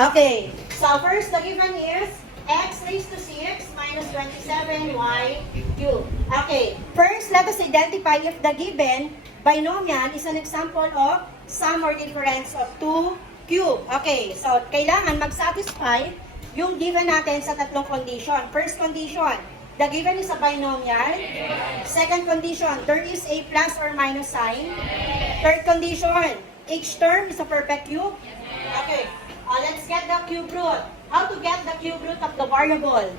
Okay, so first the given is x raised to 6 minus 27y cubed. Okay, first let us identify if the given binomial is an example of sum or difference of 2 cube. Okay, so kailangan mag-satisfy yung given natin sa tatlong condition. First condition, the given is a binomial. Second condition, there is a plus or minus sign. Third condition, each term is a perfect cube. Okay, let's get the cube root. How to get the cube root of the variable?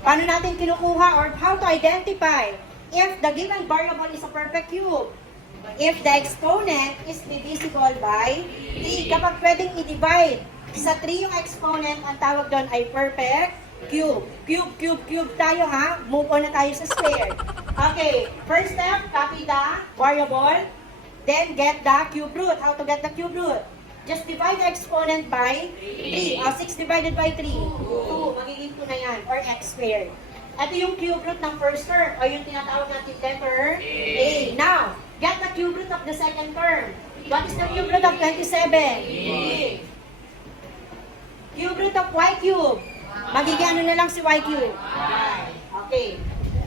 Paano natin kinukuha or how to identify if the given variable is a perfect cube? If the exponent is divisible by 3. Kapag pwedeng i-divide sa 3 yung exponent, ang tawag doon ay perfect cube. Cube tayo ha. Move on na tayo sa square. Okay, first step, copy the variable. Then get the cube root. How to get the cube root? Just divide the exponent by 3. 6 divided by 3. 2. Magiging 2 na yan. Or x squared. Ito yung cube root ng first term. O yung tinatawag natin letter A. Now, get the cube root of the second term. What is the cube root of 27? B. Cube root of y cube. Magiging ano na lang si y cube. Okay.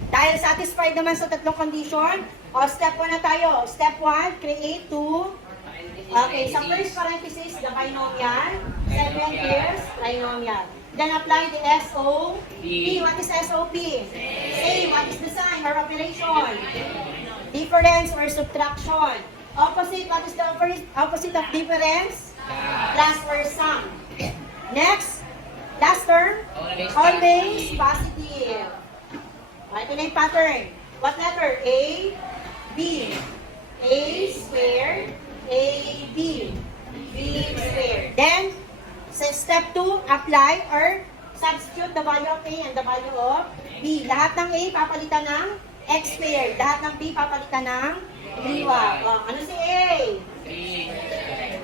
Dahil satisfied naman sa tatlong condition, step 1 na tayo. Step 1, create 2. Okay, sa first parenthesis, the binomial. Second is trinomial. Then apply the SOP. What is SOP? Say, what is the sign or operation? Difference or subtraction. Opposite, what is the opposite of difference? Plus or sum. Next, last term, always positive. Ito na yung pattern. What letter? A, B. A squared, AB, B squared. Then, sa step 2, apply or substitute the value of A and the value of B. Lahat ng A papalitan ng X squared. Lahat ng B papalitan ng 3y. Ano si A?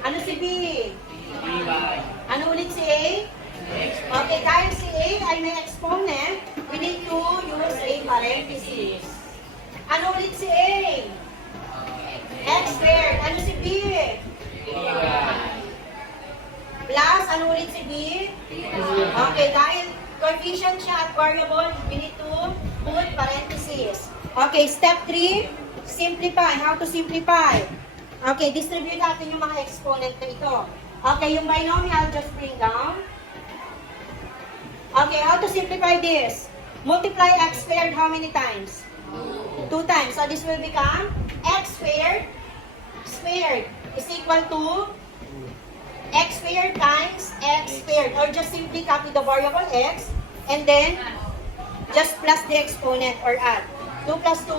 Ano si B? Ano ulit si A? Okay, dahil si A ay may exponent, we need to use a parenthesis. Ano ulit si A? X squared. Ano si B? Plus, ano ulit si B? Okay, dahil coefficient siya at variable, we need to put parenthesis. Okay, step 3, simplify. How to simplify? Okay, distribute natin yung mga exponent na ito. Okay, yung binomial, just bring down. Okay, how to simplify this? Multiply x squared how many times? 2 times. So this will become x squared is equal to x squared times x squared. Or just simply copy the variable x and then just plus the exponent or add. 2 plus 2?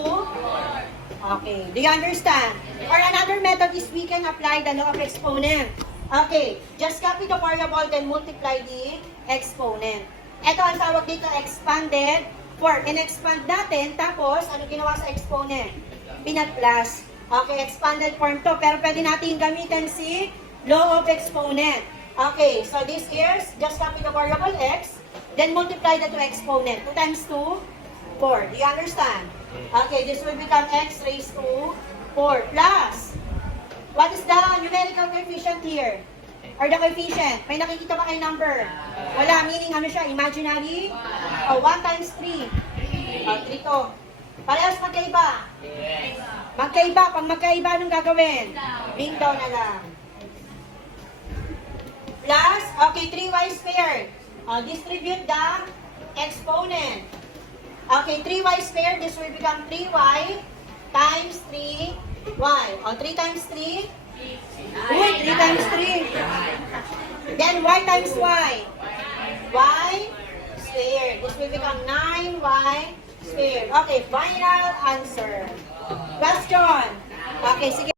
Okay. Do you understand? Or another method is we can apply the law of exponent. Okay. Just copy the variable then multiply the exponent. Ito ang tawag dito expanded form. In-expand natin, tapos ano ginawa sa exponent? Pinag-plus. Okay, expanded form to. Pero pwede natin gamitin si law of exponent. Okay, so this is just copy the variable x, then multiply that to exponent. 2 times 2, 4. Do you understand? Okay, this will become x raised to 4 plus. What is the numerical coefficient here? Or the coefficient? May nakikita ba kayo number? Wala, meaning ano siya? Imaginary? 1 times 3. 3 to. Parehas magkaiba? Magkaiba. Pag magkaiba, anong gagawin? Bring down na lang. Plus, okay, 3y squared. Distribute the exponent. Okay, 3y squared, this will become 3y times 3y. 3 times 3? Uy, 3 times 3. Then y times y. Y squared. This will become 9y squared. Okay, final answer. Question. Okay, sige.